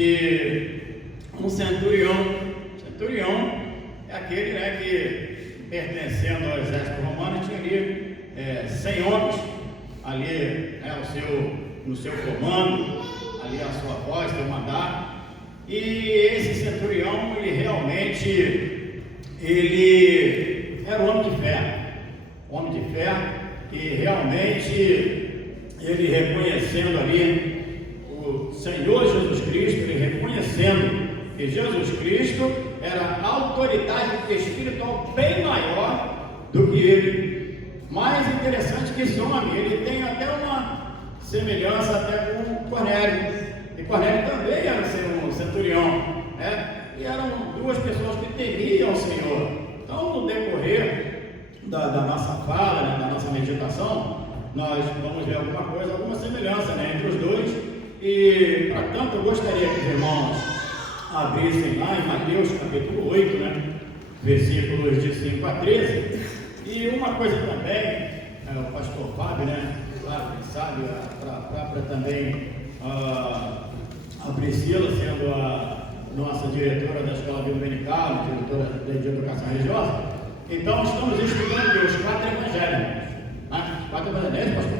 de um centurião. Centurião é aquele, né, que, pertencendo ao exército romano, tinha ali 100 homens ali, né, no seu comando, ali a sua voz, seu mandato. E esse centurião, ele realmente, ele era um homem de fé, que realmente, ele reconhecendo ali o Senhor Jesus Cristo, ele reconhecendo que Jesus Cristo era a autoridade espiritual bem maior do que ele. Mais interessante que esse homem, ele tem até uma semelhança até com Cornélio. E Cornélio também era um centurião, né? E eram duas pessoas que temiam o Senhor. Então, no decorrer da nossa fala, né, da nossa meditação, nós vamos ver alguma semelhança, né, entre os dois. E, portanto, eu gostaria que os irmãos abrissem lá em Mateus capítulo 8, né, versículos de 5 a 13. E uma coisa também, o pastor Fábio, né, claro, sabe, a própria também, a Priscila, sendo a nossa diretora da Escola Dominical, diretora de Educação Religiosa. Então, estamos estudando os 4 evangelhos, né? Os 4 evangelhos, pastor?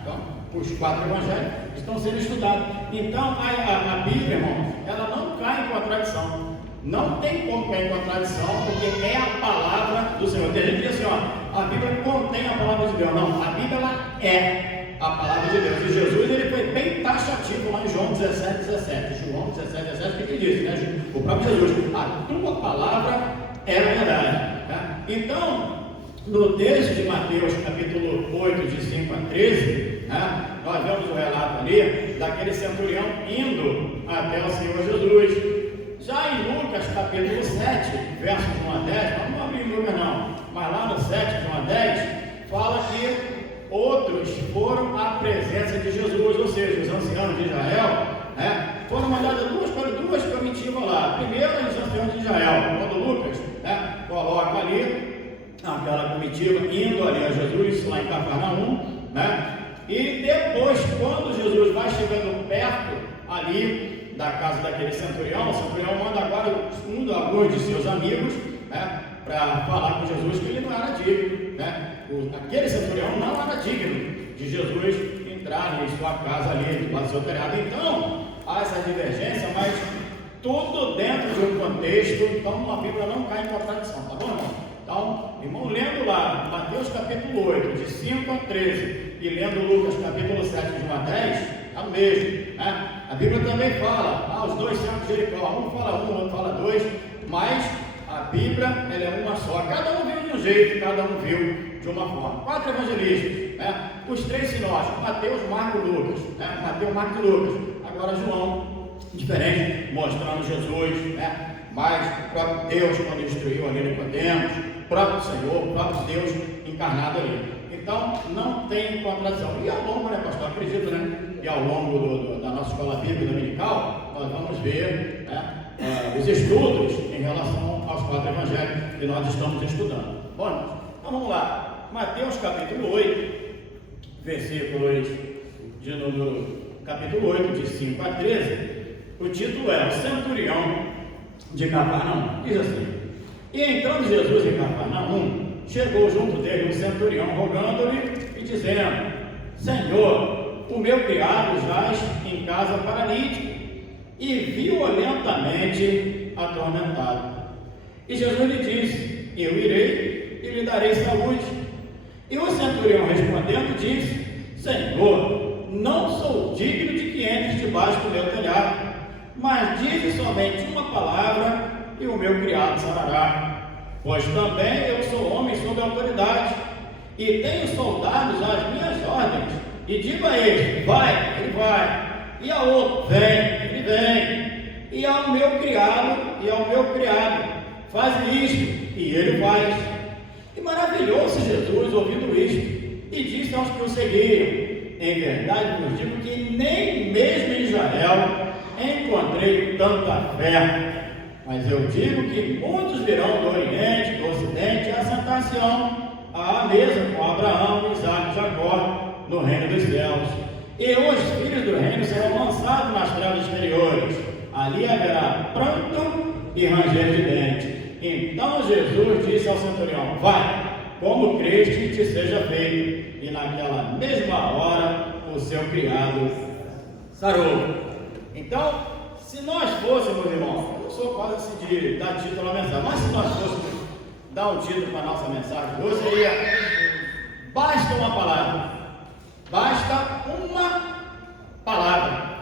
Então, os 4 evangelhos estão sendo estudados. Então, a Bíblia, irmão, ela não cai em contradição. Não tem como cair em contradição, porque é a palavra do Senhor. Tem gente que diz assim, ó, a Bíblia contém a palavra de Deus. Não, a Bíblia ela é a palavra de Deus. E Jesus, ele foi bem taxativo lá em João 17:17. João 17:17, o que ele disse, né? O próprio Jesus, a tua palavra é a verdade. Tá? Então, no texto de Mateus, capítulo 8, de 5 a 13, né, nós vemos o relato ali daquele centurião indo até o Senhor Jesus. Já em Lucas, capítulo 7, versos 1 a 10, não vamos abrir em Lucas não, mas lá no 7, de 1 a 10, fala que outros foram à presença de Jesus, ou seja, os anciãos de Israel, né, foram mandadas duas comitivas lá. Primeiro, os anciãos de Israel, quando Lucas, né, coloca ali aquela comitiva indo ali a Jesus, lá em Cafarnaum, né, e depois, quando Jesus vai chegando perto ali da casa daquele centurião, o centurião manda agora alguns de seus amigos, né, para falar com Jesus que ele não era digno, né? Aquele centurião não era digno de Jesus entrar em sua casa ali, no seu telhado. Então, há essa divergência, mas tudo dentro de um contexto. Então, a Bíblia não cai em contradição, tá bom, irmão? Então, irmão, lendo lá Mateus capítulo 8, de 5 a 13, e lendo Lucas capítulo 7, de 1 a 10, é o mesmo, né? A Bíblia também fala, os dois santos de Jericó, um fala um, outro fala dois, mas a Bíblia, ela é uma só. Cada um viu de um jeito, cada um viu de uma forma. 4 evangelistas, né? Os 3 sinóticos, Mateus, Marcos e Lucas, né? Mateus, Marcos e Lucas. Agora João, diferente, mostrando Jesus, né? Mas o próprio Deus, quando instruiu ali Nicodemos, o próprio Senhor, o próprio Deus encarnado ali. Então, não tem contradição. E ao longo, né, pastor, acredito, né? E ao longo da nossa escola bíblica dominical, nós vamos ver, né, os estudos em relação aos 4 evangelhos que nós estamos estudando. Bom, então vamos lá. Mateus capítulo 8, versículos de número capítulo 8, de 5 a 13. O título é o centurião de Cafarnaum. Diz assim: e entrando Jesus em Cafarnaum, chegou junto dele um centurião, rogando-lhe e dizendo: Senhor, o meu criado jaz em casa paralítico e violentamente atormentado. E Jesus lhe disse: eu irei e lhe darei saúde. E o centurião respondendo disse: Senhor, não sou digno de que entres debaixo do meu telhado, mas dize somente uma palavra e o meu criado sarará. Pois também eu sou homem sob autoridade, e tenho soldados às minhas ordens, e digo a ele: vai, ele vai, e a outro: vem, ele vem, e ao meu criado, faz isto, e ele faz. E maravilhou-se Jesus ouvindo isto, e disse aos que o seguiam: em verdade vos digo que nem mesmo em Israel encontrei tanta fé. Mas eu digo que muitos virão do Oriente, do Ocidente, e assentar-se-ão à mesa com Abraão, Isaque e Jacó no reino dos céus. E os filhos do reino serão lançados nas trevas exteriores. ali haverá pranto e ranger de dentes. Então Jesus disse ao centurião: vai, como creste te seja feito. E naquela mesma hora o seu criado sarou. Então, se nós fôssemos, irmãos, eu não sou quase assim de dar título à mensagem, mas se nós fôssemos dar um título para a nossa mensagem hoje, seria: basta uma palavra. Basta uma palavra.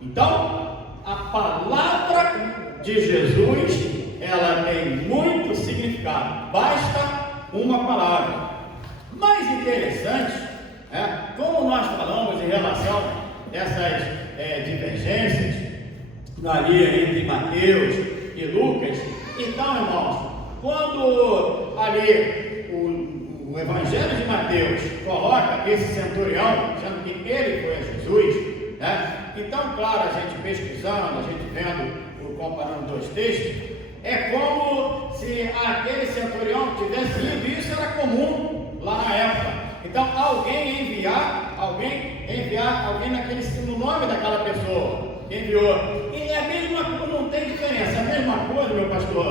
Então, a palavra de Jesus, ela tem muito significado. Basta uma palavra. Mais interessante, como nós falamos em relação a essas divergências ali entre Mateus e Lucas. Então, irmãos, quando ali o Evangelho de Mateus coloca esse centurião, dizendo que ele foi a Jesus, então, claro, a gente pesquisando, a gente vendo, comparando dois textos, é como se aquele centurião tivesse ido, isso era comum lá na época. Então, alguém enviar alguém no nome daquela pessoa, enviou. E é a mesma coisa, não tem diferença, é a mesma coisa, meu pastor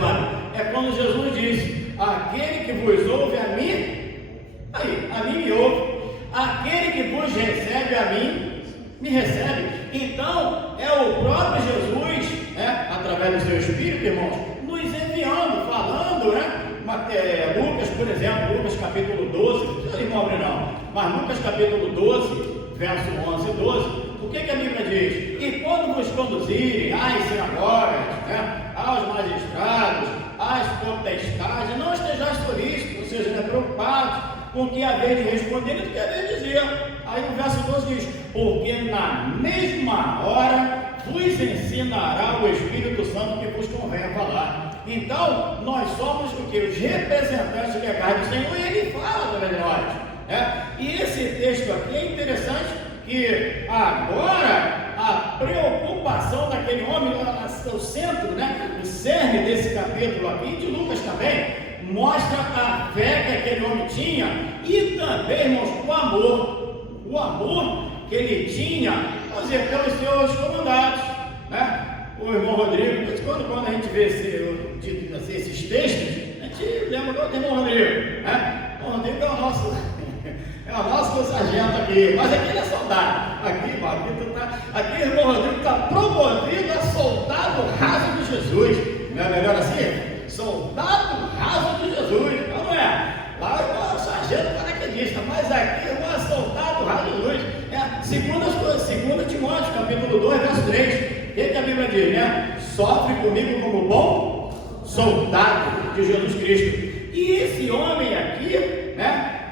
Fábio, é quando Jesus disse: aquele que vos ouve a mim me ouve. Aquele que vos recebe a mim, me recebe. Então, é o próprio Jesus, através do seu Espírito, irmãos, nos enviando, falando, Lucas, por exemplo, Lucas capítulo 12, não precisa irmão abrir não, mas Lucas capítulo 12, verso 11 e 12, o que a Bíblia diz? E quando vos conduzirem às sinagogas, aos magistrados, às potestades, não estejais solícitos, ou seja, preocupados com o que haver de responder e o que haver de dizer. Aí o verso 12 diz: porque na mesma hora vos ensinará o Espírito Santo que vos convém falar. Então, nós somos o que? Os representantes legais do Senhor, e Ele fala através de nós. E esse texto aqui é interessante, que agora a preocupação daquele homem, o centro, o cerne desse capítulo aqui, de Lucas também, mostra a fé que aquele homem tinha e também, irmãos, o amor que ele tinha, vamos dizer, pelos seus comandados, O irmão Rodrigo, quando a gente vê esses textos, a gente lembra do irmão Rodrigo, O irmão Rodrigo é o nosso sargento aqui, mas aqui ele é soldado. Aqui o irmão Rodrigo está promovido a soldado raso de Jesus. Não é melhor assim? Soldado raso de Jesus, não é? Lá é o sargento paraquedista, mas aqui é soldado raso de Jesus. Segunda Timóteo, capítulo 2, verso 3. O que a Bíblia diz, Sofre comigo como bom soldado de Jesus Cristo. E esse homem aqui,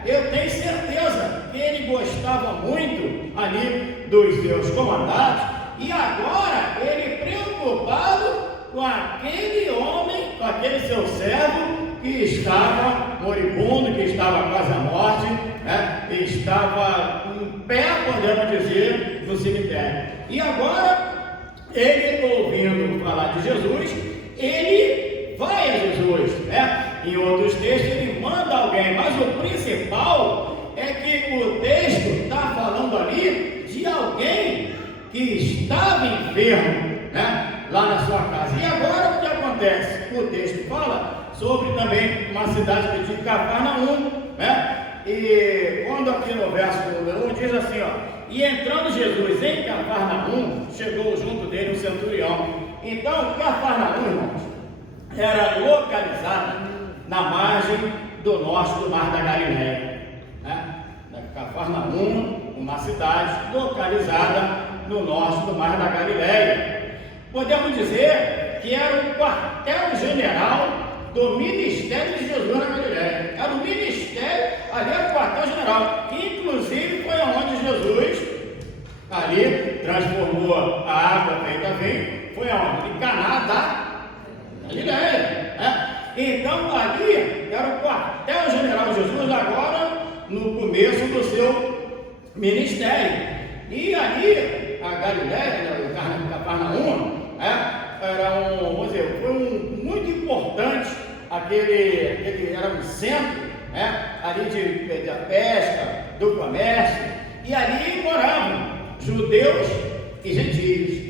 eu tenho certeza que ele gostava muito ali dos seus comandados, e agora ele preocupado com aquele homem, com aquele seu servo que estava moribundo, que estava quase à morte, que estava em pé, podemos dizer, no cemitério. E agora, ele ouvindo falar de Jesus, ele vai a Jesus, Em outros textos ele manda alguém, mas o principal é que o texto está falando ali de alguém que estava enfermo, lá na sua casa. E agora o que acontece? O texto fala sobre também uma cidade de Cafarnaum, E quando aqui no verso 1 diz assim, e entrando Jesus em Cafarnaum, chegou junto dele um centurião. Então, Cafarnaum, irmãos, era localizada na margem do norte do Mar da Galileia, Cafarnaum, uma cidade localizada no norte do Mar da Galileia. Podemos dizer que era o quartel-general do ministério de Jesus na Galileia. Era o ministério, ali era o quartel-general, que inclusive foi onde Jesus ali transformou a água feita vinho. Foi onde? Em Caná da Galileia. Então ali era o quartel-general de Jesus agora no começo do seu ministério. E ali a Galileia, o Cafarnaum, foi muito importante, aquele era um centro, ali de pesca, do comércio, e ali moravam judeus e gentios.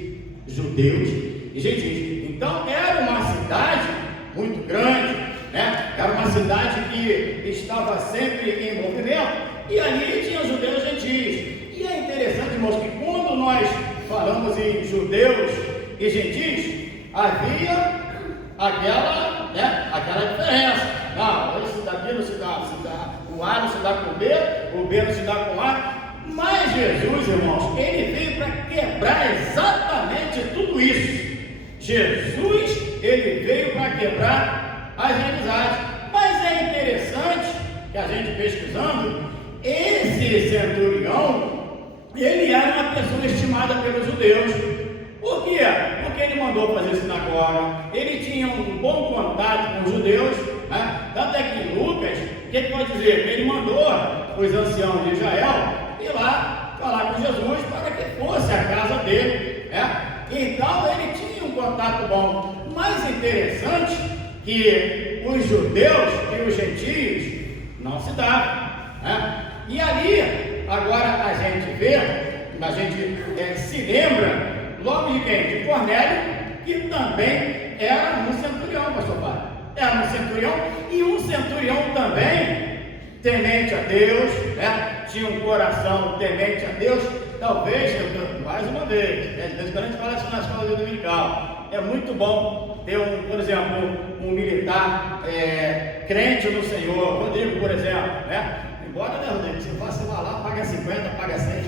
judeus e gentios. Então era uma cidade muito grande, né? Era uma cidade que estava sempre em movimento, e ali tinha judeus e gentios. E é interessante, irmãos, que quando nós falamos em judeus e gentios, havia aquela diferença. Não, esse daqui não se dá, o A não se dá com o B não se dá com A. Mas Jesus, irmãos, ele veio para quebrar exatamente tudo isso. Jesus, ele veio para quebrar as inimizades. Mas é interessante que a gente pesquisando, esse centurião, ele era uma pessoa estimada pelos judeus. Por quê? Porque ele mandou fazer sinagoga, ele tinha um bom contato com os judeus, né? Tanto é que em Lucas, o que pode dizer? Ele mandou os anciãos de Israel ir lá falar com Jesus para que fosse a casa dele, né? Então ele tinha um contato bom. Mais interessante que os judeus e os gentios não se davam, né? E ali, agora a gente vê, a gente se lembra logo de quem? De Cornélio, que também era um centurião, pastor Fábio. Era um centurião, e um centurião também temente a Deus, né? Tinha um coração temente a Deus. Talvez, mais uma vez, às vezes quando a gente fala isso na escola dominical, é muito bom ter por exemplo, um militar crente no Senhor. Rodrigo, por exemplo, né? Embora, né, Rodrigo, se você vai lá, paga 50, paga 100.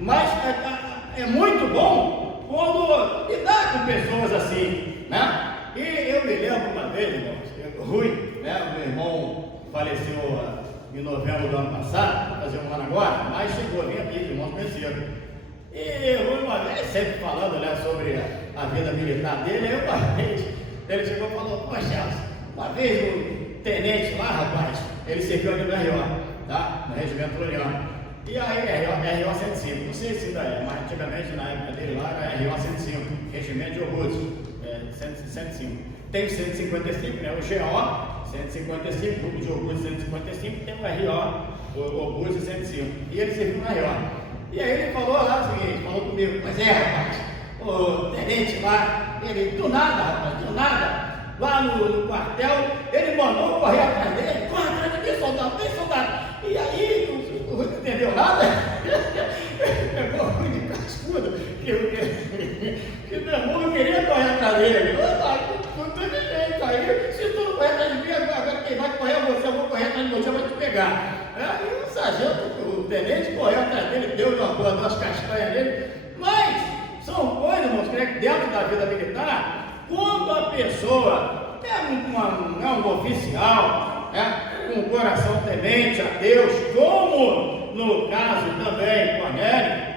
Mas é muito bom quando lidar com pessoas assim, né? E eu me lembro uma vez, irmãos, Rui, né? Meu irmão faleceu em novembro do ano passado, fazer um ano agora, mas chegou a vir aqui, irmãos conhecidos. E Rui, uma vez, sempre falando, né, sobre a vida militar dele, aí uma vez ele chegou e falou: poxa, uma vez o tenente lá, rapaz, ele serviu ali no RO, tá? No Regimento Floriano. E aí, RO 105, não sei se ainda é, mas antigamente na época dele lá era RO 105, Regimento de Obúzios, 105. Tem o 155, né? O GO 155, Grupo de Obúzios 155, tem o RO, o Obúzios 105. E ele serviu na RO. E aí ele falou lá o seguinte, falou comigo: mas rapaz, o tenente lá, ele do nada, rapaz, do nada, lá no quartel, ele mandou correr atrás dele: corre atrás de mim, soldado, vem, soldado. E aí, o Rui não entendeu nada, pegou o Rui de cascudo, que meu irmão não queria correr atrás dele. Não teve jeito, aí, se tu não correr atrás de mim, agora quem vai correr é você, eu vou correr atrás de você, eu vou te pegar. Aí o sargento, o tenente, correu atrás dele, deu duas castanhas nele. Mas são coisas, irmãos, que dentro da vida militar, quando a pessoa é um oficial, com o coração temente a Deus, como no caso também Cornélio,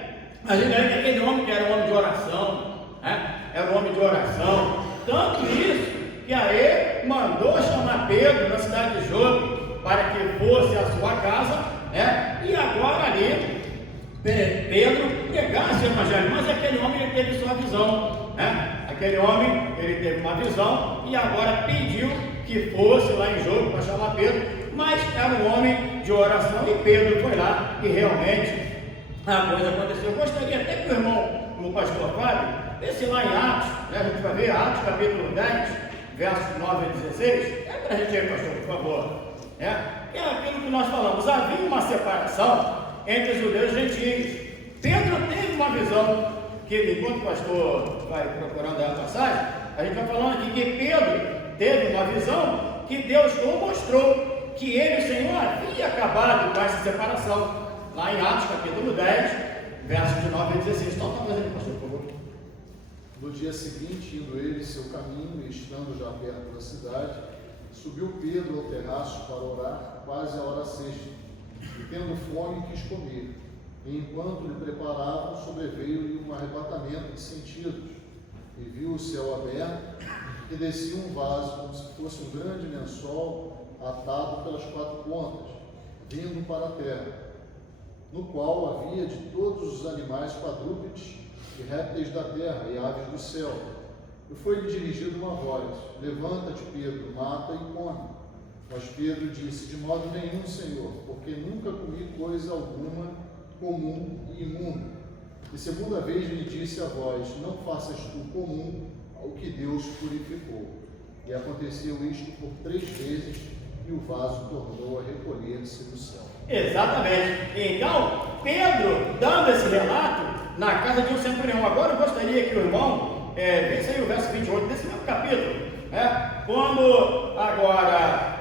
a gente vê que aquele homem que era um homem de oração, era um homem de oração, tanto isso que aí mandou chamar Pedro na cidade de Jope para que fosse a sua casa, e agora ali Pedro pregasse o evangelho. Mas aquele homem, ele teve sua visão, aquele homem, ele teve uma visão e agora pediu que fosse lá em Jope para chamar Pedro, mas era um homem de oração e Pedro foi lá e realmente a coisa aconteceu. Eu gostaria até que o irmão, o pastor Fábio, esse lá em Atos, a gente vai ver Atos capítulo 10, versos 9 a 16, para a gente ver, pastor, por favor. É aquilo que nós falamos, havia uma separação entre os judeus e gentios. Pedro teve uma visão, que enquanto o pastor vai procurando a passagem, a gente vai falando aqui que Pedro teve uma visão que Deus o mostrou, que ele, o Senhor, havia acabado com essa separação, lá em Atos capítulo 10, versos de 9 a 16. Então, está fazendo, pastor, por favor. No dia seguinte, indo ele seu caminho e estando já perto da cidade, subiu Pedro ao terraço para orar, quase a hora sexta, e tendo fome quis comer. E enquanto lhe preparavam, sobreveio-lhe um arrebatamento de sentidos, e viu o céu aberto, e descia um vaso como se fosse um grande lençol atado pelas quatro pontas, vindo para a terra, no qual havia de todos os animais quadrúpedes e répteis da terra e aves do céu. E foi-lhe dirigida uma voz: levanta-te, Pedro, mata e come. Mas Pedro disse: de modo nenhum, Senhor, porque nunca comi coisa alguma comum e imunda. E segunda vez lhe disse a voz: não faças tu comum ao que Deus purificou. E aconteceu isto por 3 vezes, e o vaso tornou a recolher-se do céu. Exatamente. Então, Pedro, dando esse relato na casa de um centurião. Agora eu gostaria que o irmão visse aí o verso 28 desse mesmo capítulo. Quando agora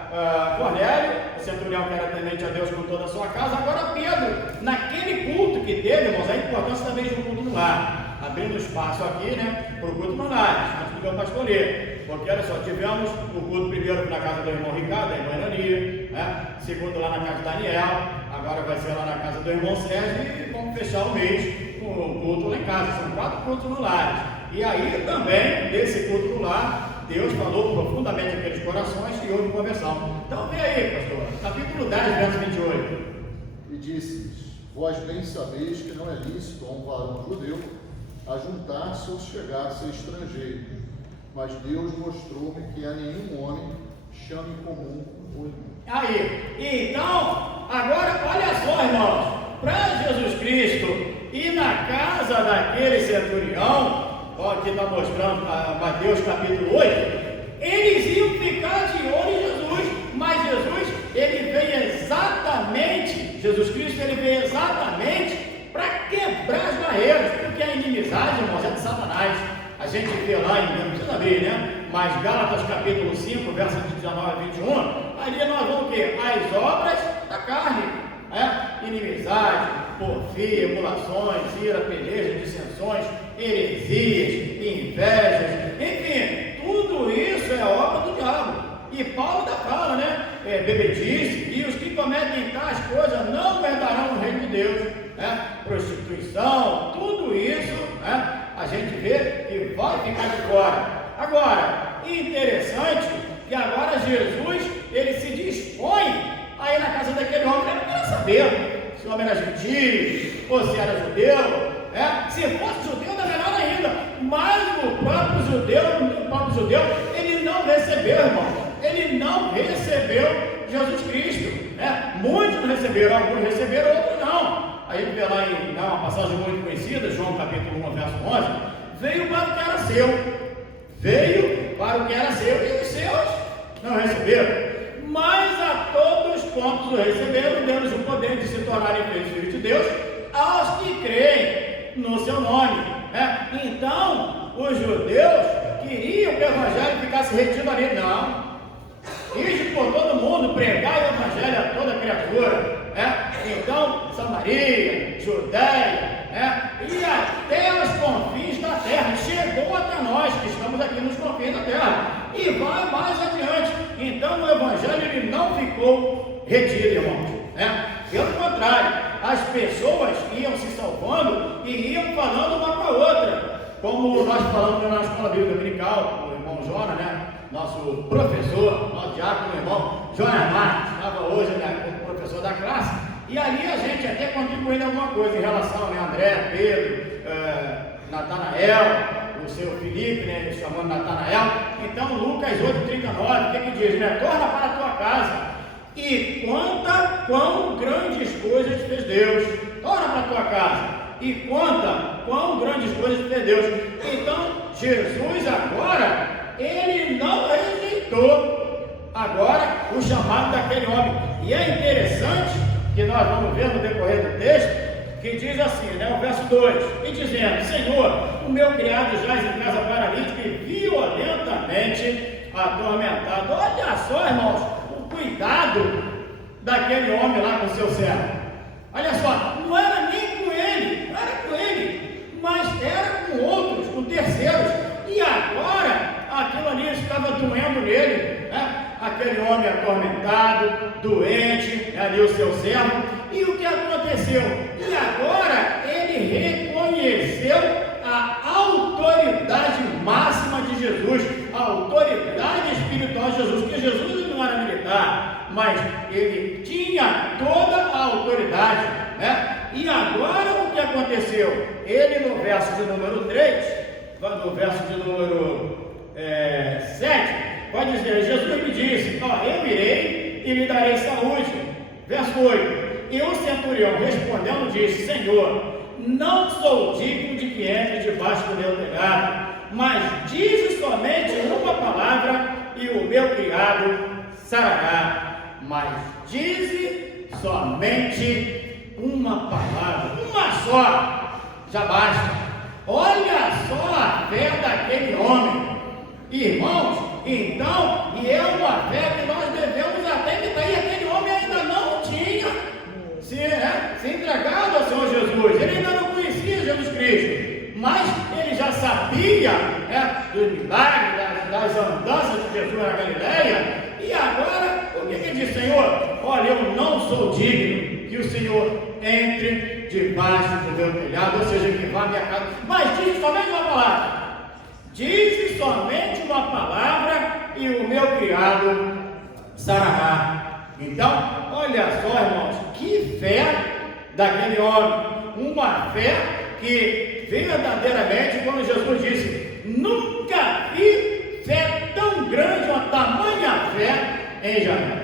Cornélio, o centurião que era temente a Deus com toda a sua casa, agora Pedro, naquele culto que teve, irmãos, a importância também de um culto no lar, abrindo espaço aqui, para o culto no lar, antes do meu pastor ler, porque olha só, tivemos o culto primeiro na casa do irmão Ricardo, da irmã Irani, segundo lá na casa de Daniel, agora vai ser lá na casa do irmão Sérgio, e vamos fechar o mês com o culto lá em casa. São 4 cultos no lar, e aí também, desse culto no lar, Deus falou profundamente aqueles corações e houve conversão. Então vem aí, pastor, capítulo 10, verso 28. E disse-lhes: vós bem sabeis que não é lícito a um varão judeu ajuntar-se ou chegar-se a estrangeiro, mas Deus mostrou-me que a nenhum homem chame comum o irmão. Aí, então, agora olha só, irmãos, para Jesus Cristo ir na casa daquele centurião, aqui está mostrando Mateus capítulo 8, eles iam ficar de olho em Jesus, mas Jesus, ele veio exatamente, Jesus Cristo, ele veio exatamente para quebrar as barreiras, porque a inimizade, irmãos, é de Satanás. A gente vê lá não precisa ver, mas Gálatas capítulo 5, versos de 19 a 21, ali nós vamos ver as obras da carne, inimizade, porfia, emulações, ira, pelejas, dissensões, heresias, invejas, enfim, tudo isso é obra do diabo. E Paulo ainda fala, bebedice, e os que cometem tais coisas não herdarão o reino de Deus, prostituição, tudo isso, a gente vê que vai ficar de fora. Agora, interessante que agora Jesus, ele se dispõe a ir na casa daquele homem, ele não queria saber se o homem era gentil ou se era judeu, se fosse judeu, era melhor ainda, mas o próprio judeu, ele não recebeu, irmão, ele não recebeu Jesus Cristo, muitos não receberam, alguns receberam, outros não. A gente vê lá em uma passagem muito conhecida, João capítulo 1, verso 11, veio para o que era seu, e os seus não receberam. Mas a todos quantos o receberam, deu-lhes o poder de se tornarem filhos de Deus, aos que creem no seu nome. Então, os judeus queriam que o evangelho ficasse retido ali. Não. Ide por todo mundo, pregar o evangelho a toda criatura. Então, Samaria, Judéia, e até os confins da terra, chegou até nós que estamos aqui nos confins da terra, e vai mais adiante. Então o evangelho ele não ficou retido, irmãos, pelo contrário, as pessoas iam se salvando e iam falando uma para a outra, como nós falamos na escola bíblica dominical, o irmão Jonas, nosso professor, nosso diácono, irmão Jonas Marques, estava hoje como professor da classe, e ali a gente até contribuindo alguma coisa em relação, André, Pedro, Natanael, o seu Felipe, ele chamando Natanael. Então Lucas 8,39, o que diz? Torna para a tua casa e conta quão grandes coisas fez Deus. Torna para a tua casa e conta quão grandes coisas fez Deus. Então Jesus agora, ele não rejeitou agora o chamado daquele homem. E é interessante que nós vamos ver no decorrer do texto, que diz assim, o verso 2, e dizendo: Senhor, o meu criado jaz em casa paralítico e violentamente atormentado. Olha só, irmãos, o cuidado daquele homem lá com o seu servo. Olha só, não era nem com ele, mas era com outros, com terceiros, e agora aquilo ali estava doendo nele, aquele homem atormentado, doente, ali o seu servo. E o que aconteceu? E agora ele reconheceu a autoridade máxima de Jesus, a autoridade espiritual de Jesus, porque Jesus não era militar, mas ele tinha toda a autoridade, E agora o que aconteceu? Ele no verso de número 3, no verso de número 7, vai dizer: Jesus me disse, eu irei e lhe darei saúde. Verso 8, e o centurião respondendo disse: Senhor, não sou digno de que entre debaixo do meu telhado, mas dize somente uma palavra e o meu criado sarará. Mas dize somente uma palavra, uma só, já basta. Olha só a fé daquele homem, irmãos. Então, e é uma fé que nós devemos acreditar, e aquele homem ainda não tinha se entregado ao Senhor Jesus, ele ainda não conhecia Jesus Cristo, mas ele já sabia dos milagres, das andanças de Jesus na Galileia, e agora, o que ele disse? Senhor, olha, eu não sou digno que o Senhor entre debaixo do meu telhado, ou seja, que vá à minha casa, mas diz somente uma palavra. Dize somente uma palavra e o meu criado sarará. Então, olha só, irmãos, que fé daquele homem. Uma fé que verdadeiramente, quando Jesus disse, nunca vi fé tão grande, uma tamanha fé em Israel.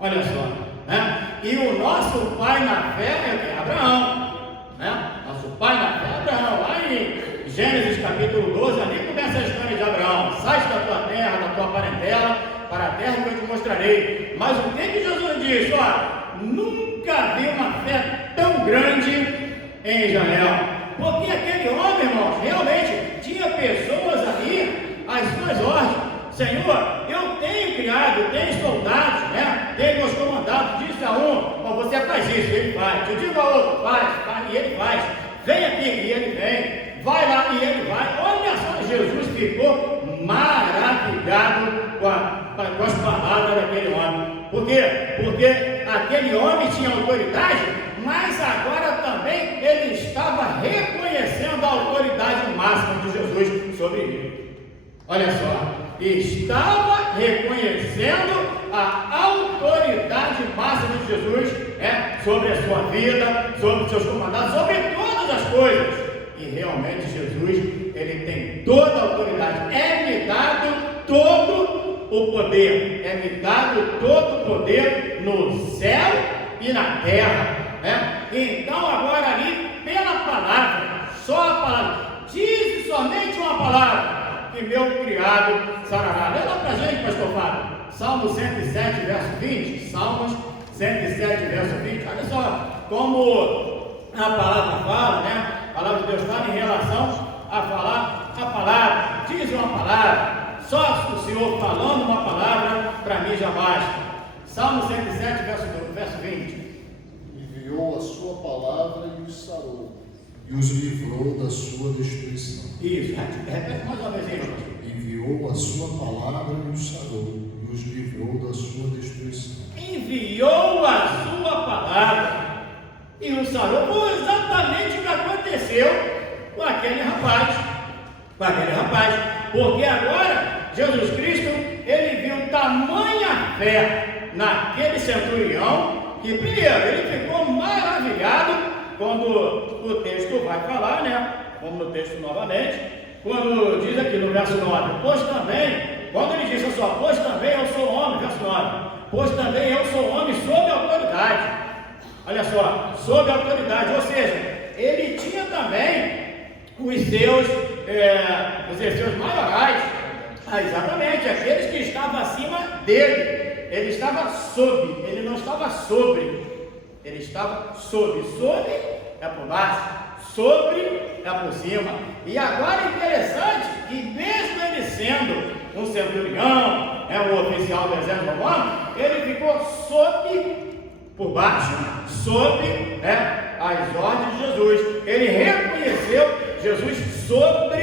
Olha só, né? E o nosso pai na fé é Abraão, né? Nosso pai na fé é Abraão. Lá em Gênesis capítulo 12, ali começa a história de Abraão. Sai da tua terra, da tua parentela, para a terra que eu te mostrarei. Mas o que Jesus disse? Olha, nunca vi uma fé tão grande em Israel. Porque aquele homem, irmãos, realmente tinha pessoas ali às suas ordens. Senhor, eu tenho criado, tenho soldados, tenho meus comandados. Disse a um, você faz isso, ele faz. Eu digo a outro, faz, e ele faz. Vem aqui, e ele vem. Vai lá, e ele vai. Olha só, Jesus ficou maravilhado com as palavras daquele homem. Por quê? Porque aquele homem tinha autoridade, mas agora também ele estava reconhecendo a autoridade máxima de Jesus sobre ele. Olha só, estava reconhecendo a autoridade máxima de Jesus sobre a sua vida, sobre os seus comandados, sobre todas as coisas. E realmente Jesus, ele tem toda a autoridade. É-me dado todo o poder. É-me dado todo o poder no céu e na terra. Então agora ali, pela palavra, só a palavra, diz somente uma palavra, que meu criado sarará. Lê lá pra gente, pastor Fábio. Salmo 107, verso 20. Salmos 107, verso 20. Olha só como a palavra fala, A palavra de Deus fala em relação a falar a palavra. Diz uma palavra. Só o Senhor falando uma palavra, para mim já basta. Salmo 107, verso 20. Enviou a sua palavra e os sarou, e os livrou da sua destruição. Isso, repete mais uma vez aí, irmão. Enviou a sua palavra e os sarou, e os livrou da sua destruição. Enviou a sua palavra e o sarou. Foi exatamente o que aconteceu com aquele rapaz. Porque agora Jesus Cristo, ele viu tamanha fé naquele centurião, que primeiro ele ficou maravilhado quando o texto vai falar, Como no texto novamente, quando diz aqui no verso 9, pois também, quando ele diz só, pois também eu sou homem, verso 9, pois também eu sou homem sob autoridade. Olha só, sob autoridade, ou seja, ele tinha também os seus maiorais, exatamente, aqueles que estavam acima dele. Ele estava sob, ele não estava sobre, ele estava sob. Sob é por baixo, sobre é por cima. E agora interessante que mesmo ele sendo um centurião, um oficial do exército romano, ele ficou sob, por baixo, sob as ordens de Jesus. Ele reconheceu Jesus sobre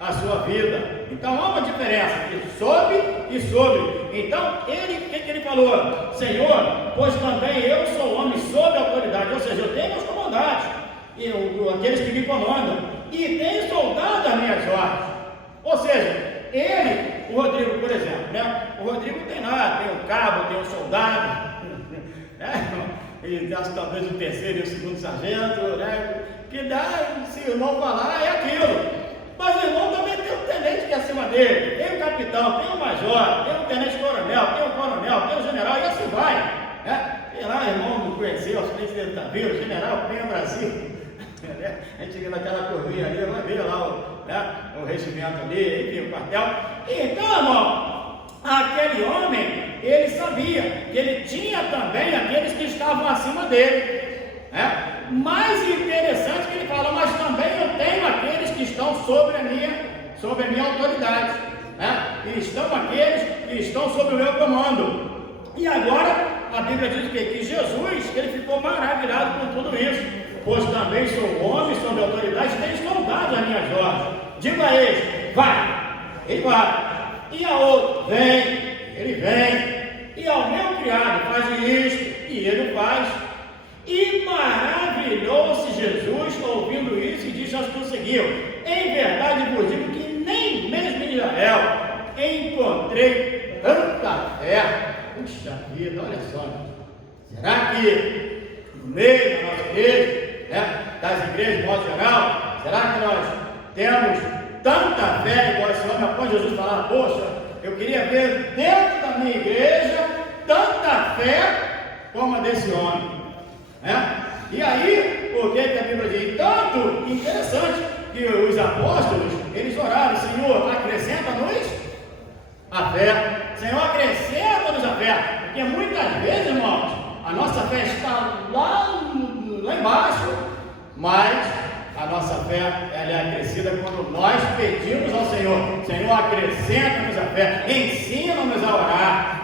a sua vida. Então há uma diferença entre sob e sobre. Então o que ele falou? Senhor, pois também eu sou homem sob autoridade, ou seja, eu tenho meus comandantes, aqueles que me comandam, e tenho soldado as minhas ordens. Ou seja, ele, o Rodrigo, por exemplo, o Rodrigo não tem nada, tem um cabo, tem um soldado, ele dá talvez o terceiro e o segundo sargento, que dá, se o irmão falar, é aquilo. Mas o irmão também tem um tenente que é acima dele, tem um capitão, tem um major, tem um tenente-coronel, tem um coronel, tem um general, e assim vai. Tem lá, irmão, não conheceu, acho que ele está vendo, general Penha Brasil. A gente vê naquela curvinha ali, vai ver lá o regimento ali, enfim, o quartel. Então, irmão, aquele homem, ele sabia que ele tinha também aqueles que estavam acima dele. Mais interessante que ele fala, mas também eu tenho aqueles que estão sobre a minha autoridade. E estão aqueles que estão sob o meu comando. E agora a Bíblia diz que Jesus, ele ficou maravilhado com tudo isso, pois também sou homem, sob autoridade, tenho soldado as minhas ordens. Digo a eles, vai, ele vai. E a outro, vem, ele vem. E ao meu criado, faz isto, e ele faz. E maravilhou-se Jesus ouvindo isso e disse aos que o seguiam: em verdade vos digo que nem mesmo em Israel encontrei tanta fé. Puxa vida, olha só. Será que no meio da nossa igreja, das igrejas de modo geral, será que nós temos tanta fé igual esse homem? Após Jesus falar, poxa, eu queria ver dentro da minha igreja tanta fé como a desse homem. E aí, o que a Bíblia diz? Tanto interessante que os apóstolos, eles oraram: Senhor, acrescenta-nos a fé. Senhor, acrescenta-nos a fé. Porque muitas vezes, irmãos, a nossa fé está lá embaixo, mas a nossa fé ela é acrescida quando nós pedimos ao Senhor: Senhor, acrescenta-nos a fé, ensina-nos a orar.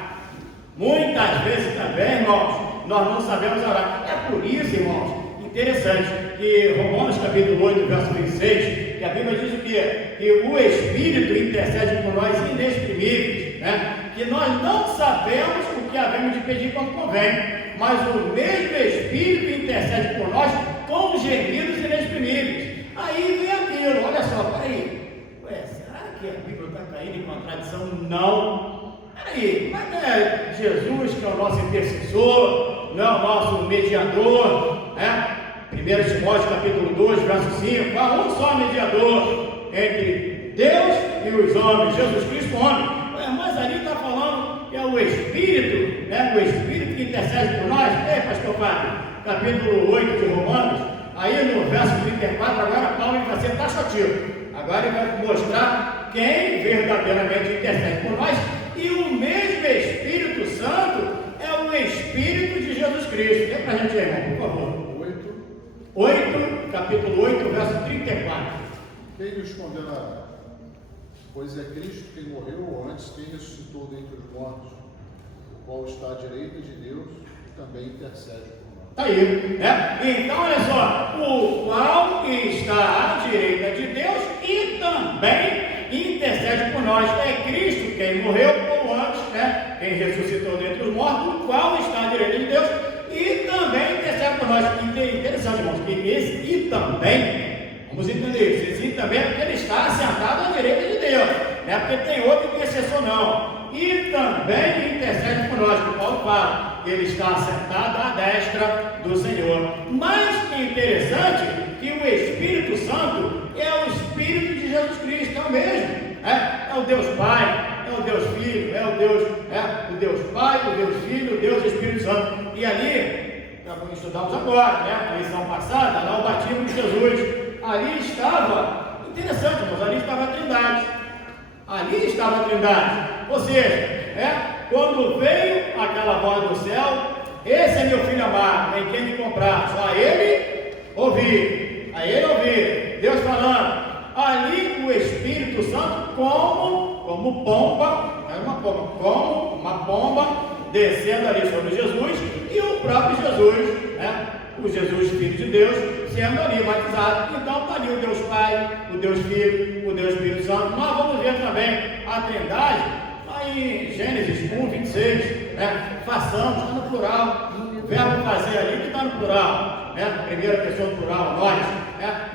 Muitas vezes também, irmãos, nós não sabemos orar. É por isso, irmãos, interessante que Romanos capítulo 8, verso 26, que a Bíblia diz o quê? Que o Espírito intercede por nós inexprimíveis, que nós não sabemos o que havemos de pedir como convém, mas o mesmo Espírito intercede por nós com gemidos inexprimíveis. Aí vem aquilo, olha só, peraí, será que a Bíblia está caindo em contradição? Não. Peraí, mas não é Jesus que é o nosso intercessor, não é o nosso mediador, 1 Timóteo capítulo 2, verso 5, há um só mediador entre Deus e os homens, Jesus Cristo, homem. Mas ali está falando que é o Espírito, o Espírito que intercede por nós. Pastor Fábio, capítulo 8 de Romanos, aí no verso 34, agora Paulo vai ser taxativo. Agora ele vai mostrar quem verdadeiramente intercede por nós. E o mesmo Espírito Santo é o Espírito de Jesus Cristo. Dê para a gente aí, irmão, por favor. 8, capítulo 8, verso 34. Quem nos condenará? Pois é Cristo quem morreu ou antes quem ressuscitou dentre os mortos, o qual está à direita de Deus e também intercede por nós. Está aí, Então, olha só, o qual está à direita de Deus e também intercede por nós. É Cristo quem morreu ou antes, quem ressuscitou dentre os mortos, o qual está à direita de Deus e também intercede por nós. Interessante, irmãos, que esse e também, vamos entender isso, esse e também é porque ele está assentado à direita de Deus, não é porque tem outro intercessor não. E também intercede por nós, que Paulo fala, ele está assentado à destra do Senhor. Mas que interessante que o Espírito Santo é o Espírito de Jesus Cristo, é o mesmo, é o Deus Pai, é o Deus Filho, é o Deus Pai, o Deus Filho, o Deus Espírito Santo. E ali, nós estudamos agora, na lição passada, lá o batismo de Jesus, ali estava, interessante, irmãos, ali estava a Trindade. Ali estava a Trindade, ou seja, quando veio aquela voz do céu, esse é meu filho amado, em quem me comprar, só a ele ouvir, Deus falando, ali o Espírito Santo como pomba, como uma pomba, descendo ali sobre Jesus, e o próprio Jesus, o Jesus Filho de Deus, sendo ali batizado. Então está ali o Deus Pai, o Deus Filho, o Deus Espírito Santo. Nós vamos ver também a Trindade, aí em Gênesis 1, 26, façamos, está no plural, o verbo fazer ali que está no plural, primeira pessoa do plural, nós,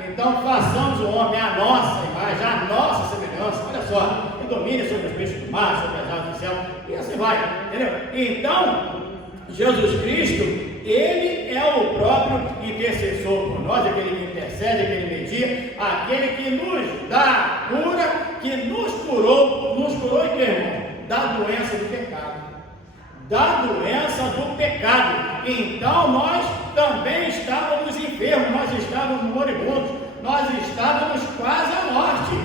então façamos o homem à nossa imagem, à nossa semelhança, olha só, que domine sobre os peixes do mar, sobre as aves do céu, e assim vai, entendeu? Então, Jesus Cristo, ele é o próprio intercessor por nós, aquele que intercede, aquele media, aquele que nos dá cura, que nos curou em que, irmão? Da doença do pecado. Da doença do pecado. Então nós também estávamos enfermos, nós estávamos moribundos, nós estávamos quase à morte.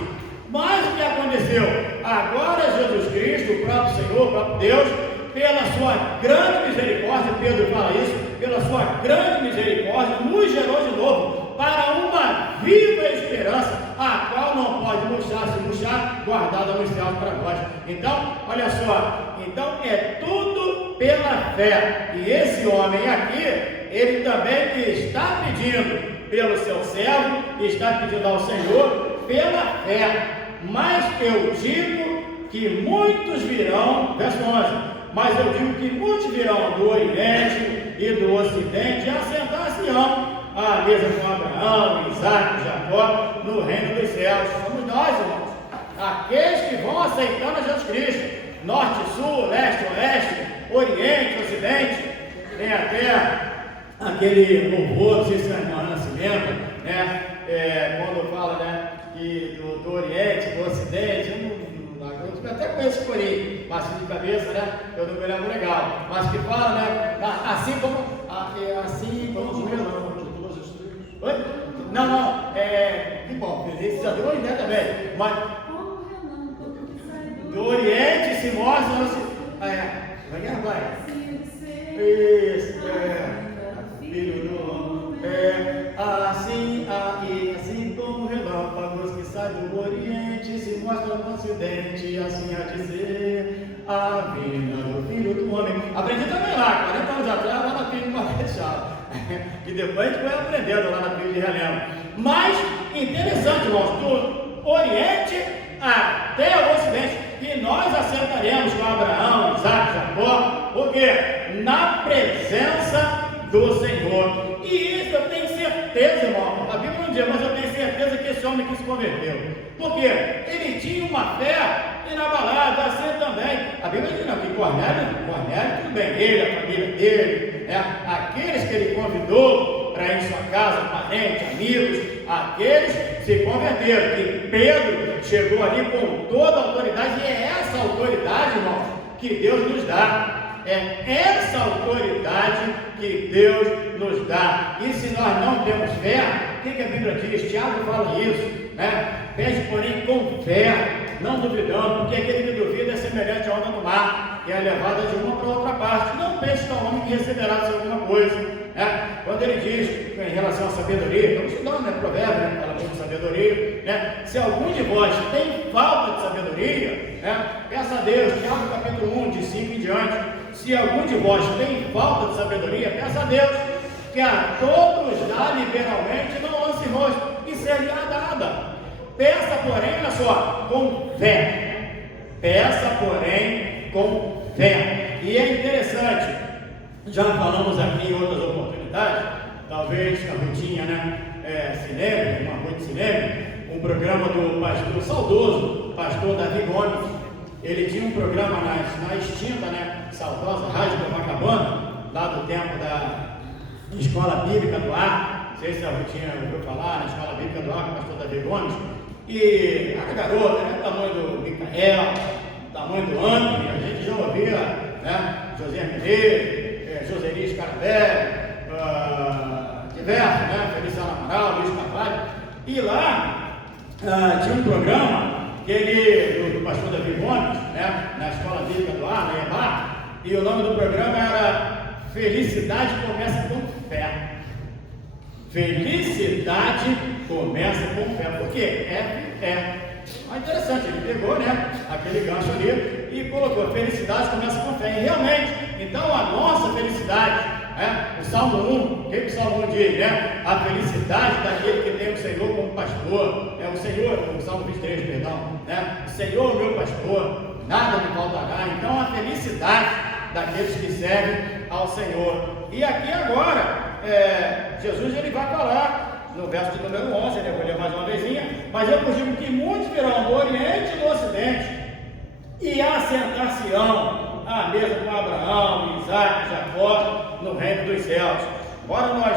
Mas o que aconteceu? Agora Jesus Cristo, o próprio Senhor, o próprio Deus, pela sua grande misericórdia, Pedro fala isso, pela sua grande misericórdia, nos gerou de novo para uma viva esperança, a qual não pode murchar, se murchar, guardada nos céus para nós. Então, olha só, então é tudo pela fé. E esse homem aqui, ele também está pedindo pelo seu servo, está pedindo ao Senhor pela fé. Mas eu digo que muitos virão, verso 11, mas eu digo que muitos virão do Oriente e do Ocidente e assentar-se-ão à mesa com Abraão, Isaac, Jacó, no reino dos céus. Somos nós, irmãos, aqueles que vão aceitando a Jesus Cristo, norte, sul, leste, oeste, Oriente, Ocidente. Tem até aquele louvor, não sei se a irmã se lembra, né? Quando fala, né, que do Oriente, do Ocidente, eu até conheço por aí, mas de cabeça, né? Eu não me lembro legal, mas que fala, né? Assim como os meus. Oi? Não, que bom, esse já deu uma ideia também, mas do Oriente se mostra, vai. Isso, filho do assim como relâmpagos que saem do Oriente se mostra no Ocidente, assim há de ser a vinda do Filho do Homem. Aprendi também lá, 40 anos atrás, lá na Pilha de Marechal. E depois a gente foi aprendendo lá na Pilha de Relembro. Mas, interessante, irmãos, do Oriente até o Ocidente, e nós assentaremos com Abraão, Isaac, Jacó, porque na presença do Senhor. E isso eu tenho certeza, irmão. A Bíblia não diz, mas eu tenho certeza que esse homem que se converteu. Porque ele tinha uma fé inabalável, assim também. A Bíblia diz não, que Cornélio, tudo bem, ele, a família dele, aqueles que ele convidou para ir em sua casa, parentes, amigos, aqueles se converteram. E Pedro chegou ali com toda a autoridade, e é essa autoridade, irmão, que Deus nos dá. É essa autoridade que Deus nos dá. E se nós não temos fé, o que a Bíblia diz? Tiago fala isso, né? Pede, porém, com fé, não duvidando, porque aquele que duvida é semelhante à onda do mar, que é levada de uma para outra parte. Não pense que é o homem que receberá de alguma coisa, né? Quando ele diz em relação à sabedoria, estamos estudando, né? Provérbio, né? Fala muito de sabedoria, né? Se algum de vós tem falta de sabedoria, né? Peça a Deus. Tiago capítulo 1, de 5 em diante. Se algum de vós tem falta de sabedoria, peça a Deus, que a todos dá liberalmente, não lance rosto, e seria dada. Peça, porém, olha só, com fé. Peça, porém, com fé. E é interessante, já falamos aqui em outras oportunidades, talvez a Rutinha, né, se lembre, uma Ruth se lembre, um programa do pastor, saudoso pastor Davi Gomes. Ele tinha um programa na extinta, né, saudosa Rádio Copacabana, lá do tempo da Escola Bíblica do Ar. Não sei se a Rutinha ouviu falar, na Escola Bíblica do Ar, com o pastor Davi Gomes. E a garota, né, o tamanho do Micael, o tamanho do Anthony, a gente já ouvia, né, José Mineiro, Joseli Scarabelli, diversos, né, Feliciano Amaral, Luiz Carvalho. E lá tinha um programa do pastor Davi Gomes, né, na Escola Bíblica do Ar, na EBA, e o nome do programa era Felicidade Começa com Fé. Felicidade começa com fé, porque é. Mas interessante, ele pegou, né, aquele gancho ali e colocou: felicidade começa com fé. E realmente, então a nossa felicidade, o Salmo 1, o que o Salmo 1 diz, né? A felicidade daquele que tem o Senhor como pastor, o Senhor, o Salmo 23, perdão, né? O Senhor, meu pastor, nada me faltará. Então a felicidade daqueles que servem ao Senhor. E aqui agora, Jesus ele vai falar no verso de número 11, eu vou ler mais uma vezinha, mas eu vos digo que muitos virão do Oriente e do Ocidente e assentar-se-ão à mesa com Abraão, Isaac, Jacó, no reino dos céus. Agora nós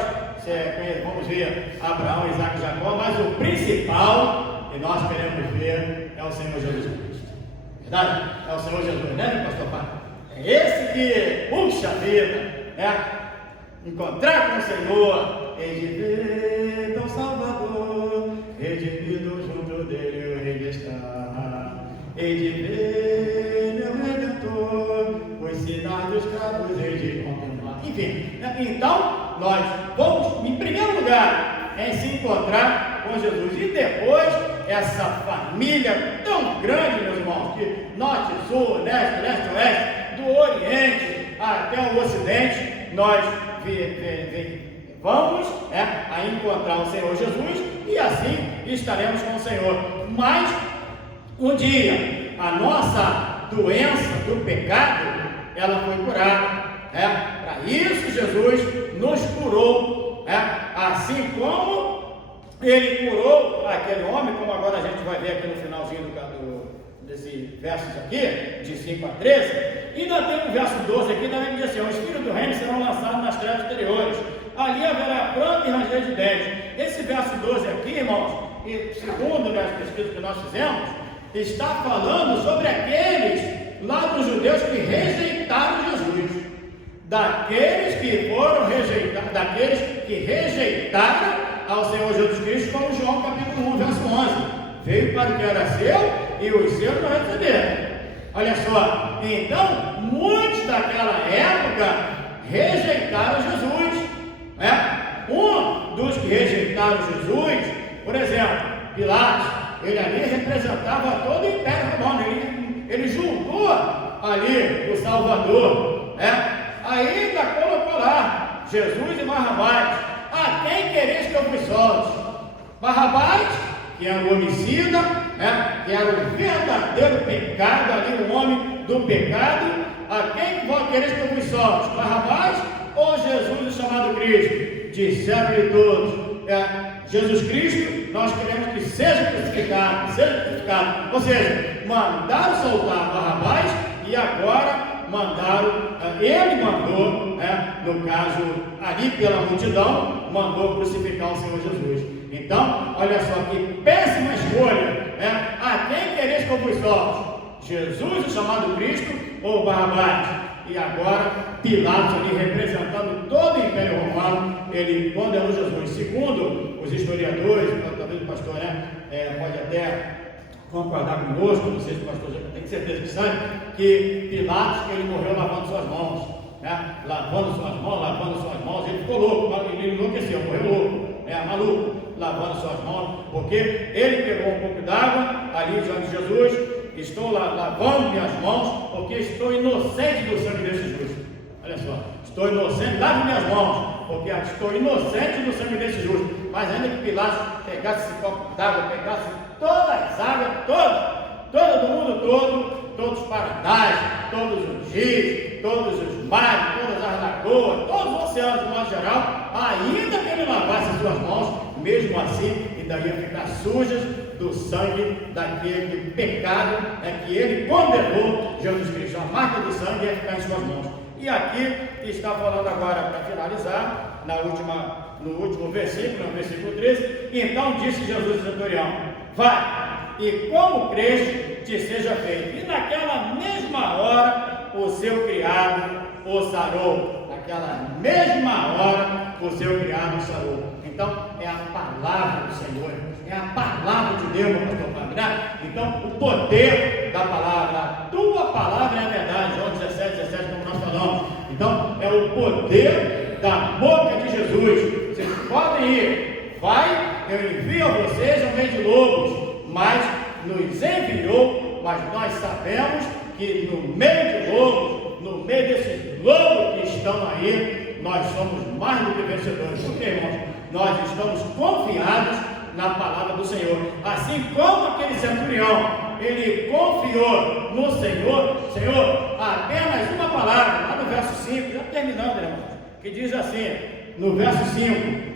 vamos ver Abraão, Isaac e Jacó, mas o principal que nós queremos ver é o Senhor Jesus Cristo. Verdade? É o Senhor Jesus, né, pastor Pai? É esse que, puxa vida, né? encontrar com o Senhor, hei de ver meu Salvador, redimido junto dele o rei está, hei de ver meu Redentor, os sinais dos cravos hei de contemplar. Enfim, então nós vamos, em primeiro lugar, se encontrar com Jesus, e depois essa família tão grande, meus irmãos, que norte, sul, leste, oeste, do Oriente até o Ocidente, nós vamos a encontrar o Senhor Jesus, e assim estaremos com o Senhor. Mas um dia a nossa doença do pecado, ela foi curada. Para isso Jesus nos curou, assim como ele curou aquele homem, como agora a gente vai ver aqui no finalzinho desse versos aqui, de 5 a 13, e ainda tem o verso 12 aqui, também diz assim: os filhos do reino serão lançados nas trevas exteriores, ali haverá pranto e ranger de dentes. Esse verso 12 aqui, irmãos, e segundo as pesquisas que nós fizemos, está falando sobre aqueles lá dos judeus que rejeitaram Jesus, daqueles que foram rejeitados, daqueles que rejeitaram ao Senhor Jesus Cristo, como João capítulo 1, verso 11, veio para o que era seu e os seus não receberam. Olha só, então muitos daquela época rejeitaram Jesus. Um dos que rejeitaram Jesus, por exemplo, Pilatos, ele ali representava todo o Império Romano, ele julgou ali o Salvador, ainda colocou lá Jesus e Barrabás: a quem quereis que eu vos solte? Barrabás, que era o homicida, que era o verdadeiro pecado, ali o homem do pecado. A quem quereis que eu vos solte? Barrabás ou Jesus, o chamado Cristo? Disseram-lhe todos: Jesus Cristo, nós queremos que seja crucificado, Ou seja, mandaram soltar Barrabás, e agora ele mandou, no caso, ali pela multidão, mandou crucificar o Senhor Jesus. Então, olha só que péssima escolha, a quem quereis que eu vos solte? Jesus, o chamado Cristo, ou Barrabás? E agora, Pilatos ali representando todo o Império Romano, ele condenou Jesus. Segundo os historiadores, talvez o pastor pode até concordar conosco, não sei se o pastor já tem certeza que sabe, que Pilatos, ele morreu lavando suas mãos, lavando suas mãos, ele ficou louco, ele enlouqueceu, morreu louco, maluco, lavando suas mãos, porque ele pegou um pouco d'água ali diante de Jesus: estou lavando minhas mãos, porque estou inocente do sangue desse justo. Olha só, estou inocente, lave minhas mãos, porque estou inocente do sangue desse justo. Mas ainda que Pilatos pegasse esse copo d'água, pegasse todas as águas, toda do mundo todo, todos os pardais, todos os rios, todos os mares, todas as lagoas, todos os oceanos de modo geral, ainda que ele lavasse suas mãos, mesmo assim, ainda ia ficar sujas do sangue daquele pecado que ele condenou Jesus Cristo. A marca do sangue ia ficar em suas mãos. E aqui está falando agora, para finalizar, no último versículo, no versículo 13: então disse Jesus ao centurião: vai, e como creste, te seja feito. E naquela mesma hora o seu criado o sarou. Naquela mesma hora o seu criado o sarou. Então é a palavra do Senhor, é a palavra de Deus, pastor Fábio, Então o poder da palavra, a tua palavra é a verdade. João 17, como nós falamos. Então é o poder da boca de Jesus. Vocês podem ir, vai, eu envio a vocês ao meio de lobos, mas nos enviou, mas nós sabemos que no meio de lobos, no meio desses lobos que estão aí, nós somos mais do que vencedores. Por quê, irmãos? Nós estamos confiados na palavra do Senhor. Assim como aquele centurião, ele confiou no Senhor, apenas uma palavra, lá no verso 5, já terminando, irmãos, que diz assim, no verso 5,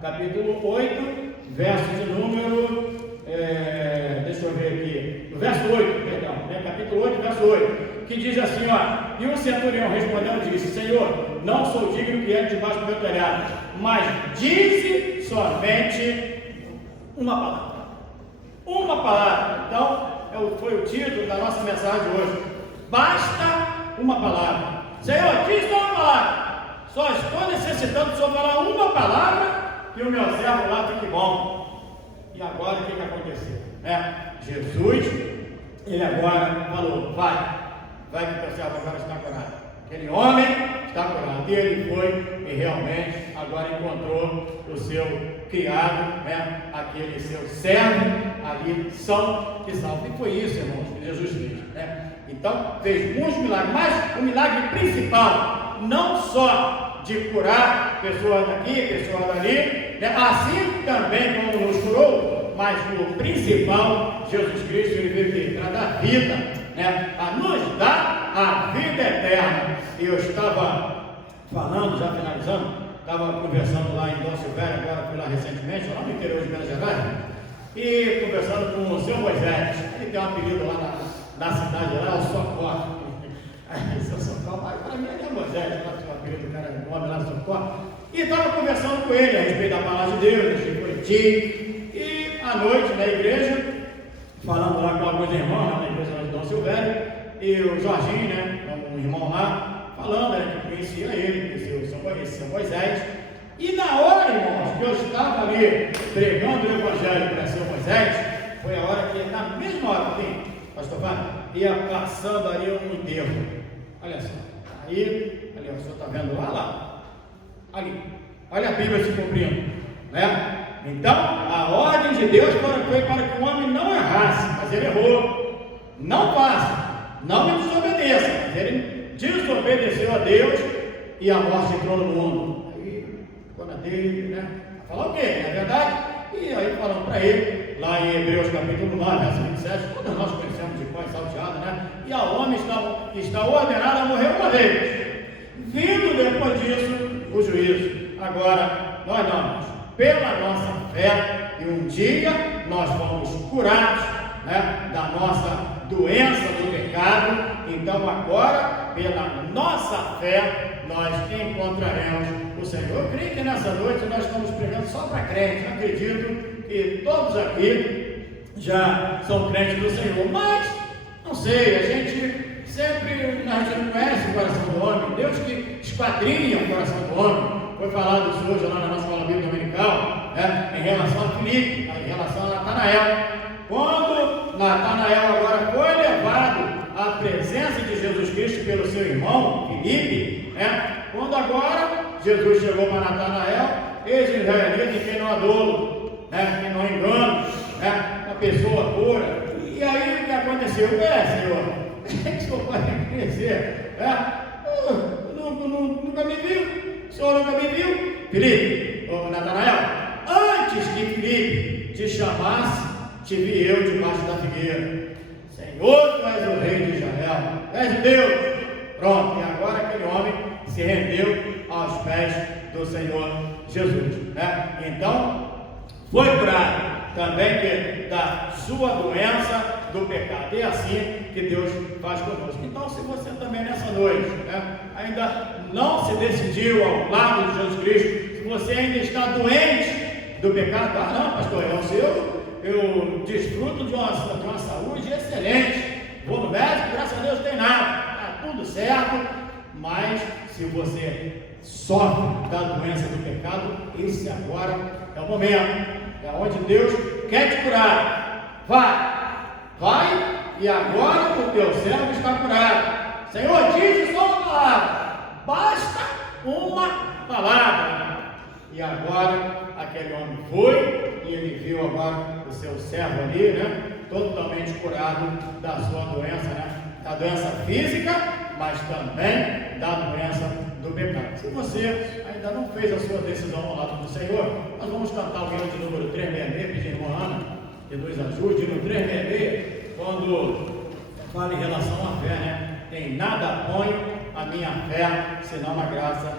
capítulo 8, verso de número, deixa eu ver aqui, no verso 8, perdão, capítulo 8, verso 8, que diz assim, e o centurião respondeu e disse: Senhor, não sou digno que entre debaixo do meu telhado, mas dize somente uma palavra. Uma palavra. Então, foi o título da nossa mensagem de hoje. Basta uma palavra. Senhor, diz só uma palavra. Só estou necessitando do Senhor falar uma palavra que o meu servo lá fique bom. E agora o que aconteceu? Jesus, ele agora falou, vai que teu servo agora está curado. Aquele homem está curado. E ele foi e realmente agora encontrou o seu criado, aquele seu servo ali são e salvo. E foi isso, irmãos, que Jesus fez. Então, fez muitos milagres, mas o milagre principal, não só de curar pessoas daqui, pessoas dali, assim também como nos curou, mas o principal, Jesus Cristo, ele veio para dar vida, a nos dar a vida eterna. E eu estava falando, já finalizando, estava conversando lá em Dom Silvério, agora fui lá recentemente, lá no interior de Minas Gerais, e conversando com o seu Moisés. Ele tem um apelido lá na cidade, lá é o Socorro. Seu Socorro, mas para mim é Moisés, lá tem um apelido do cara, nome lá, Socorro. E estava conversando com ele a respeito da palavra de Deus, de Coiti, e à noite na igreja, falando lá com alguns irmãos, lá na igreja de Dom Silvério, e o Jorginho, um irmão lá, falando, que conhecia ele, conhecia o seu Moisés. E na hora, irmãos, que eu estava ali pregando o evangelho para seu Moisés, foi a hora que, na mesma hora que pastor Fábio, ia passando ali um enterro. Olha só, aí, ali, o senhor está vendo lá, ali, olha a Bíblia se cumprindo, Então, a ordem de Deus foi para que o homem não errasse, mas ele errou. Não faça, não me desobedeça, mas ele desobedeceu a Deus e a morte entrou no mundo. Aí, quando dele, falar o quê? Não é verdade? E aí falando para ele, lá em Hebreus capítulo 9, verso 27, todos nós conhecemos de pó salteado, e ao homem está ordenado a morrer uma vez, vindo depois disso o juízo. Agora, nós não, pela nossa fé, e um dia nós fomos curados, da nossa doença do pecado. Então agora, pela nossa fé, nós encontraremos o Senhor. Eu creio que nessa noite nós estamos pregando só para crentes. Eu acredito que todos aqui já são crentes do Senhor, mas não sei, a gente sempre não conhece o coração do homem. Deus que esquadrinha o coração do homem. Foi falado isso hoje lá na nossa escola bíblica dominical, em relação a Filipe, em relação a Natanael. Quando Natanael agora foi levado à presença de Jesus Cristo pelo seu irmão Filipe, quando agora Jesus chegou para Natanael, ex-israelita, em quem não há dolo, quem não engana, uma pessoa pura. E aí o que aconteceu? Senhor, que o senhor pode conhecer? Nunca me viu. O senhor nunca me viu? Filipe, Natanael, antes que Filipe te chamasse, te vi eu debaixo da figueira. Senhor, tu és o rei de Israel, tu és Deus. Pronto, e agora aquele homem se rendeu aos pés do Senhor Jesus. Então, foi curado também da sua doença do pecado. E assim que Deus faz conosco. Então, se você também nessa noite ainda não se decidiu ao lado de Jesus Cristo, se você ainda está doente do pecado, não, pastor, eu desfruto de uma saúde excelente, vou no médico, graças a Deus tem nada, está tudo certo, mas se você sofre da doença do pecado, esse agora é o momento, é onde Deus quer te curar. Vai, e agora o teu servo está curado. Senhor, diz só uma palavra, basta uma palavra. E agora aquele homem foi, e ele viu agora o seu servo ali, totalmente curado da sua doença, da doença física, mas também da doença do pecado. Se você ainda não fez a sua decisão ao lado do Senhor, nós vamos cantar o hino de número 366, pedir a irmã Ana que nos ajude no 366, quando fala em relação à fé, em nada ponho a minha fé, senão na graça